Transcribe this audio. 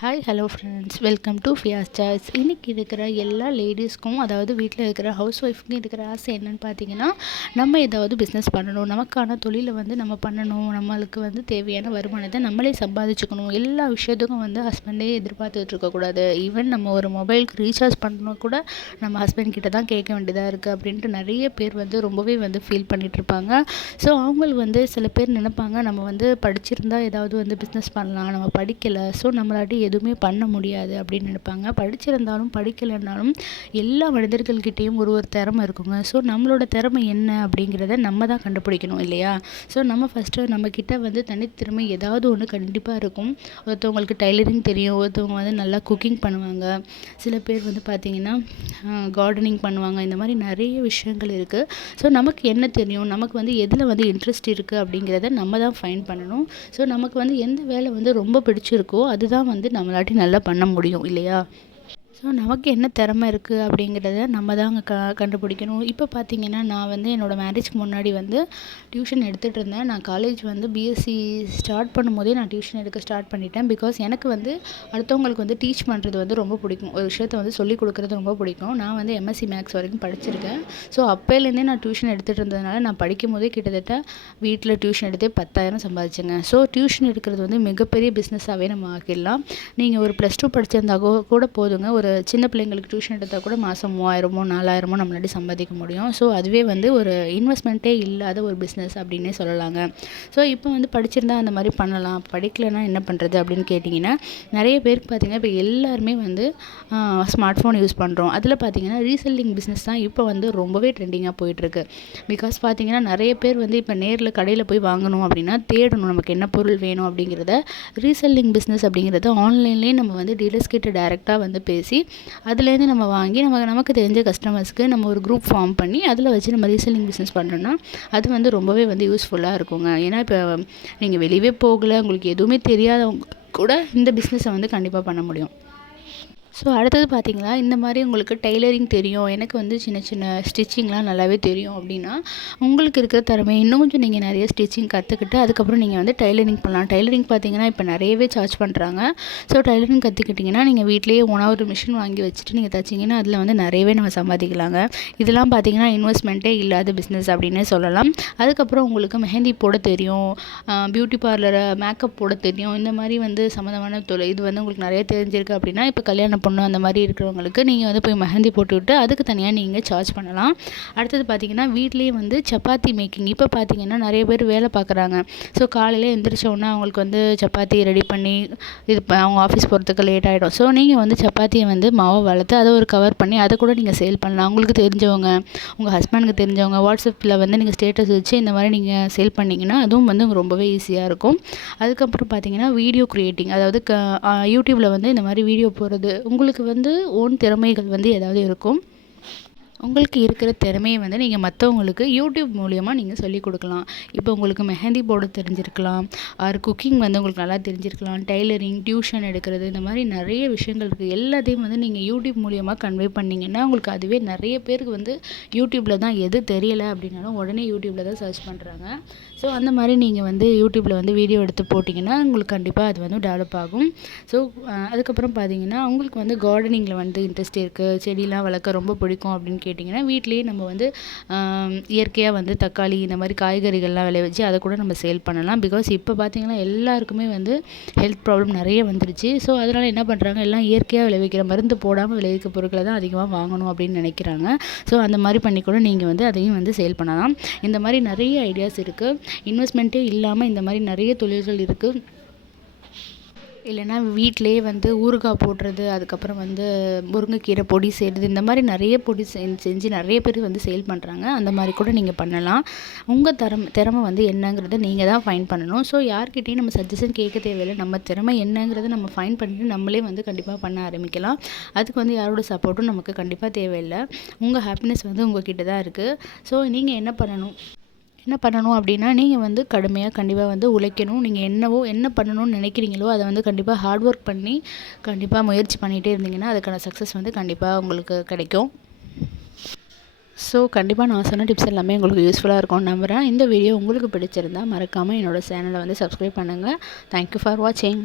Hi hello friends welcome to Fia's choice இன்றைக்கி இருக்கிற எல்லா லேடிஸ்க்கும் அதாவது வீட்டில் இருக்கிற ஹவுஸ் ஒய்ஃப்க்கும் இருக்கிற ஆசை என்னென்னு பார்த்தீங்கன்னா நம்ம ஏதாவது பிஸ்னஸ் பண்ணணும். நமக்கான தொழிலை வந்து நம்ம பண்ணணும். நம்மளுக்கு வந்து தேவையான வருமானத்தை நம்மளே சம்பாதிச்சுக்கணும். எல்லா விஷயத்துக்கும் வந்து ஹஸ்பண்டே எதிர்பார்த்துட்டு இருக்கக்கூடாது. ஈவன் நம்ம ஒரு மொபைலுக்கு ரீசார்ஜ் பண்ணணும் கூட நம்ம ஹஸ்பண்ட் கிட்ட தான் கேட்க வேண்டியதாக இருக்குது அப்படின்ட்டு நிறைய பேர் வந்து ரொம்பவே வந்து ஃபீல் பண்ணிகிட்ருப்பாங்க ஸோ அவங்களுக்கு வந்து சில பேர் நினைப்பாங்க நம்ம வந்து படிச்சிருந்தா ஏதாவது வந்து பிஸ்னஸ் பண்ணலாம். நம்ம படிக்கலை. ஸோ நம்மளாட்டி எதுவுமே பண்ண முடியாது அப்படின்னு நினைப்பாங்க. படிச்சிருந்தாலும் படிக்கலைன்னாலும் எல்லா மனிதர்கள்கிட்டேயும் ஒரு ஒரு திறமை இருக்குங்க. ஸோ நம்மளோட திறமை என்ன அப்படிங்கிறத நம்ம தான் கண்டுபிடிக்கணும் இல்லையா? ஸோ நம்ம ஃபஸ்ட்டு நம்மக்கிட்ட வந்து தனித்திறமை ஏதாவது ஒன்று கண்டிப்பாக இருக்கும். ஒருத்தவங்களுக்கு டைலரிங் தெரியும். ஒருத்தவங்க வந்து நல்லா குக்கிங் பண்ணுவாங்க. சில பேர் வந்து பார்த்திங்கன்னா கார்டனிங் பண்ணுவாங்க. இந்த மாதிரி நிறைய விஷயங்கள் இருக்குது ஸோ நமக்கு என்ன தெரியும்? நமக்கு வந்து எதில் வந்து இன்ட்ரெஸ்ட் இருக்குது அப்படிங்கிறத நம்ம தான் ஃபைன் பண்ணணும். ஸோ நமக்கு வந்து எந்த வேலை வந்து ரொம்ப பிடிச்சிருக்கோ அதுதான் வந்து நம்மளாட்டி நல்லா பண்ண முடியும் இல்லையா? ஸோ நமக்கு என்ன திறமை இருக்குது அப்படிங்கிறத நம்ம தான் க கண்டுபிடிக்கணும். இப்போ பார்த்தீங்கன்னா நான் வந்து என்னோடய மேரேஜ்க்கு முன்னாடி வந்து டியூஷன் எடுத்துகிட்டு இருந்தேன். நான் காலேஜ் வந்து பிஎஸ்சி ஸ்டார்ட் பண்ணும்போதே நான் டியூஷன் எடுக்க ஸ்டார்ட் பண்ணிட்டேன். பிகாஸ் எனக்கு வந்து அடுத்தவங்களுக்கு வந்து டீச் பண்ணுறது வந்து ரொம்ப பிடிக்கும். ஒரு விஷயத்த வந்து சொல்லிக் கொடுக்குறது ரொம்ப பிடிக்கும். நான் வந்து எம்எஸ்சி மேக்ஸ் வரைக்கும் படிச்சிருக்கேன். ஸோ அப்போலேருந்தே நான் டியூஷன் எடுத்துகிட்டு இருந்ததுனால நான் படிக்கும் போதே கிட்டத்தட்ட வீட்டில் டியூஷன் எடுத்தே பத்தாயிரம் சம்பாதிச்சேங்க. ஸோ டியூஷன் எடுக்கிறது வந்து மிகப்பெரிய பிஸ்னஸாகவே நம்ம ஆக்கிடலாம். நீங்கள் ஒரு ப்ளஸ் டூ படிச்சிருந்தாக்கோ கூட போதுங்க. ஒரு சின்ன பிள்ளைங்களுக்கு டியூஷன் எடுத்தால் கூட மாதம் மூவாயிரமோ நாலாயிரமோ நம்மளாடி சம்பாதிக்க முடியும். ஸோ அதுவே வந்து ஒரு இன்வெஸ்ட்மெண்ட்டே இல்லாத ஒரு பிஸ்னஸ் அப்படின்னே சொல்லலாங்க. ஸோ இப்போ வந்து படிச்சிருந்தா அந்த மாதிரி பண்ணலாம். படிக்கலைன்னா என்ன பண்ணுறது அப்படின்னு கேட்டிங்கன்னா நிறைய பேருக்கு பார்த்திங்கன்னா இப்போ எல்லாருமே வந்து ஸ்மார்ட் ஃபோன் யூஸ் பண்ணுறோம் அதில் பார்த்திங்கன்னா ரீசெல்லிங் பிஸ்னஸ் தான் இப்போ வந்து ரொம்பவே ட்ரெண்டிங்காக போயிட்டுருக்கு. பிகாஸ் பார்த்திங்கன்னா நிறைய பேர் வந்து இப்போ நேரில் கடையில் போய் வாங்கணும் அப்படின்னா தேடணும் நமக்கு என்ன பொருள் வேணும் அப்படிங்கிறத. ரீசெல்லிங் பிஸ்னஸ் அப்படிங்கிறது ஆன்லைன்லேயே நம்ம வந்து டீலர்ஸ் கிட்ட டேரெக்டாக வந்து பேசி அதுலேருந்து நம்ம வாங்கி நம்ம நமக்கு தெரிஞ்ச கஸ்டமர்ஸ்க்கு நம்ம ஒரு குரூப் ஃபார்ம் பண்ணி அதில் வச்சு நம்ம ரீசெல்லிங் பிஸ்னஸ் பண்ணுறோன்னா அது வந்து ரொம்பவே வந்து யூஸ்ஃபுல்லாக இருக்குங்க. ஏன்னா இப்போ நீங்கள் வெளியவே போகலை உங்களுக்கு எதுவுமே தெரியாதவங்க கூட இந்த பிஸ்னஸை வந்து கண்டிப்பாக பண்ண முடியும். ஸோ அடுத்தது பார்த்தீங்கன்னா இந்த மாதிரி உங்களுக்கு டெய்லரிங் தெரியும். எனக்கு வந்து சின்ன சின்ன ஸ்டிச்சிங்லாம் நல்லாவே தெரியும் அப்படின்னா உங்களுக்கு இருக்கிற திறமை இன்னும் கொஞ்சம் நீங்கள் நிறைய ஸ்டிச்சிங் கற்றுக்கிட்டு அதுக்கப்புறம் நீங்கள் வந்து டெய்லரிங் பண்ணலாம். டெய்லரிங் பார்த்தீங்கன்னா இப்போ நிறையவே சார்ஜ் பண்ணுறாங்க ஸோ டெய்லரிங் கற்றுக்கிட்டிங்கன்னா நீங்கள் வீட்லேயே ஓனாக ஒரு மிஷின் வாங்கி வச்சுட்டு நீங்கள் தைச்சிங்கன்னா அதில் வந்து நிறையவே நம்ம சம்பாதிக்கலாங்க. இதெல்லாம் பார்த்தீங்கன்னா இன்வெஸ்ட்மெண்ட்டே இல்லாத பிஸ்னஸ் அப்படின்னே சொல்லலாம். அதுக்கப்புறம் உங்களுக்கு மெஹந்தி போட தெரியும். பியூட்டி பார்லரை மேக்கப் போட தெரியும். இந்த மாதிரி வந்து சம்மந்தமான தொழில் இது வந்து உங்களுக்கு நிறைய தெரிஞ்சிருக்கு அப்படின்னா இப்போ கல்யாணம் பொண்ணு அந்த மாதிரி இருக்கிறவங்களுக்கு நீங்கள் வந்து போய் மெஹந்தி போட்டுவிட்டு அதுக்கு தனியாக நீங்கள் சார்ஜ் பண்ணலாம். அடுத்தது பார்த்திங்கன்னா வீட்லேயே வந்து சப்பாத்தி மேக்கிங் இப்போ பார்த்திங்கன்னா நிறைய பேர் வேலை பார்க்குறாங்க ஸோ காலையில் எழுந்திரிச்சோன்னா அவங்களுக்கு வந்து சப்பாத்தி ரெடி பண்ணி இது அவங்க ஆஃபீஸ் போகிறதுக்கு லேட் ஆகிடும் ஸோ நீங்கள் வந்து சப்பாத்தியை வந்து மாவை வளர்த்து அதை ஒரு கவர் பண்ணி அதை கூட நீங்கள் சேல் பண்ணலாம். உங்களுக்கு தெரிஞ்சவங்க உங்கள் ஹஸ்பண்டுக்கு தெரிஞ்சவங்க வாட்ஸ்அப்பில் வந்து நீங்கள் ஸ்டேட்டஸ் வச்சு இந்த மாதிரி நீங்கள் சேல் பண்ணிங்கன்னா அதுவும் வந்து ரொம்பவே ஈஸியாக இருக்கும். அதுக்கப்புறம் பார்த்தீங்கன்னா வீடியோ க்ரியேட்டிங் அதாவது க யூடியூப்பில் வந்து இந்த மாதிரி வீடியோ போடுறது உங்களுக்கு வந்து ஓன் திறமைகள் வந்து ஏதாவது இருக்கும்? உங்களுக்கு இருக்கிற திறமையை வந்து நீங்கள் மற்றவங்களுக்கு யூடியூப் மூலியமாக நீங்கள் சொல்லிக் கொடுக்கலாம். இப்போ உங்களுக்கு மெஹந்தி போட தெரிஞ்சிருக்கலாம். ஆர் குக்கிங் வந்து உங்களுக்கு நல்லா தெரிஞ்சிருக்கலாம். டெய்லரிங் டியூஷன் எடுக்கிறது இந்த மாதிரி நிறைய விஷயங்கள் இருக்குது எல்லாத்தையும் வந்து நீங்கள் யூடியூப் மூலியமாக கன்வே பண்ணிங்கன்னா உங்களுக்கு அதுவே நிறைய பேருக்கு வந்து யூடியூப்பில் தான் எது தெரியலை அப்படின்னாலும் உடனே யூடியூப்பில் தான் சர்ச் பண்ணுறாங்க ஸோ அந்த மாதிரி நீங்கள் வந்து யூடியூப்பில் வந்து வீடியோ எடுத்து போட்டிங்கன்னா உங்களுக்கு கண்டிப்பாக அது வந்து டெவலப் ஆகும். ஸோ அதுக்கப்புறம் பார்த்தீங்கன்னா உங்களுக்கு வந்து கார்டனிங்கில் வந்து இன்ட்ரெஸ்ட் இருக்குது செடியெலாம் வளர்க்க ரொம்ப பிடிக்கும் அப்படின்னு கேட்டிங்கன்னா வீட்லேயே நம்ம வந்து இயற்கையாக வந்து தக்காளி இந்த மாதிரி காய்கறிகள்லாம் விளைவிச்சு அதை கூட நம்ம சேல் பண்ணலாம். பிகாஸ் இப்போ பார்த்திங்கன்னா எல்லாருக்குமே வந்து ஹெல்த் ப்ராப்ளம் நிறைய வந்துருச்சு. ஸோ அதனால் என்ன பண்ணுறாங்க எல்லாம் இயற்கையாக விளைவிக்கிற மருந்து போடாமல் விளைவிக்க பொருட்களை தான் அதிகமாக வாங்கணும் அப்படின்னு நினைக்கிறாங்க. ஸோ அந்த மாதிரி பண்ணி கூட நீங்கள் வந்து அதையும் வந்து சேல் பண்ணலாம். இந்த மாதிரி நிறைய ஐடியாஸ் இருக்குது இன்வெஸ்ட்மெண்ட்டே இல்லாமல் இந்த மாதிரி நிறைய தொழில்கள் இருக்குது இல்லைன்னா வீட்டிலேயே வந்து ஊறுகாய் போடுறது அதுக்கப்புறம் வந்து முருங்கைக்கீரை பொடி செய்கிறது இந்த மாதிரி நிறைய பொடி செஞ்சு நிறைய பேர் வந்து சேல் பண்ணுறாங்க அந்த மாதிரி கூட நீங்கள் பண்ணலாம். உங்கள் திறமை திறமை வந்து என்னங்கிறத நீங்கள் தான் ஃபைன் பண்ணணும். ஸோ யார்கிட்டையும் நம்ம சஜஷன் கேட்க தேவையில்லை. நம்ம திறமை என்னங்கிறத நம்ம ஃபைன் பண்ணிட்டு நம்மளே வந்து கண்டிப்பாக பண்ண ஆரம்பிக்கலாம். அதுக்கு வந்து யாரோட சப்போர்ட்டும் நமக்கு கண்டிப்பாக தேவையில்லை. உங்கள் ஹாப்பினஸ் வந்து உங்கள் கிட்ட தான் இருக்குது ஸோ நீங்கள் என்ன பண்ணணும்? என்ன பண்ணணும் அப்படின்னா நீங்கள் வந்து கடுமையாக கண்டிப்பாக வந்து உழைக்கணும். நீங்கள் என்னவோ என்ன பண்ணணும்னு நினைக்கிறீங்களோ அதை வந்து கண்டிப்பாக ஹார்ட் ஒர்க் பண்ணி கண்டிப்பாக முயற்சி பண்ணிகிட்டே இருந்தீங்கன்னா அதுக்கான சக்ஸஸ் வந்து கண்டிப்பாக உங்களுக்கு கிடைக்கும். ஸோ கண்டிப்பாக நான் சொன்ன டிப்ஸ் எல்லாமே உங்களுக்கு யூஸ்ஃபுல்லாக இருக்கும்னு நம்புகிறேன் இந்த வீடியோ உங்களுக்கு பிடிச்சிருந்தால் மறக்காமல் என்னோடய சேனலை வந்து சப்ஸ்கிரைப் பண்ணுங்கள் தேங்க்யூ ஃபார் வாட்சிங்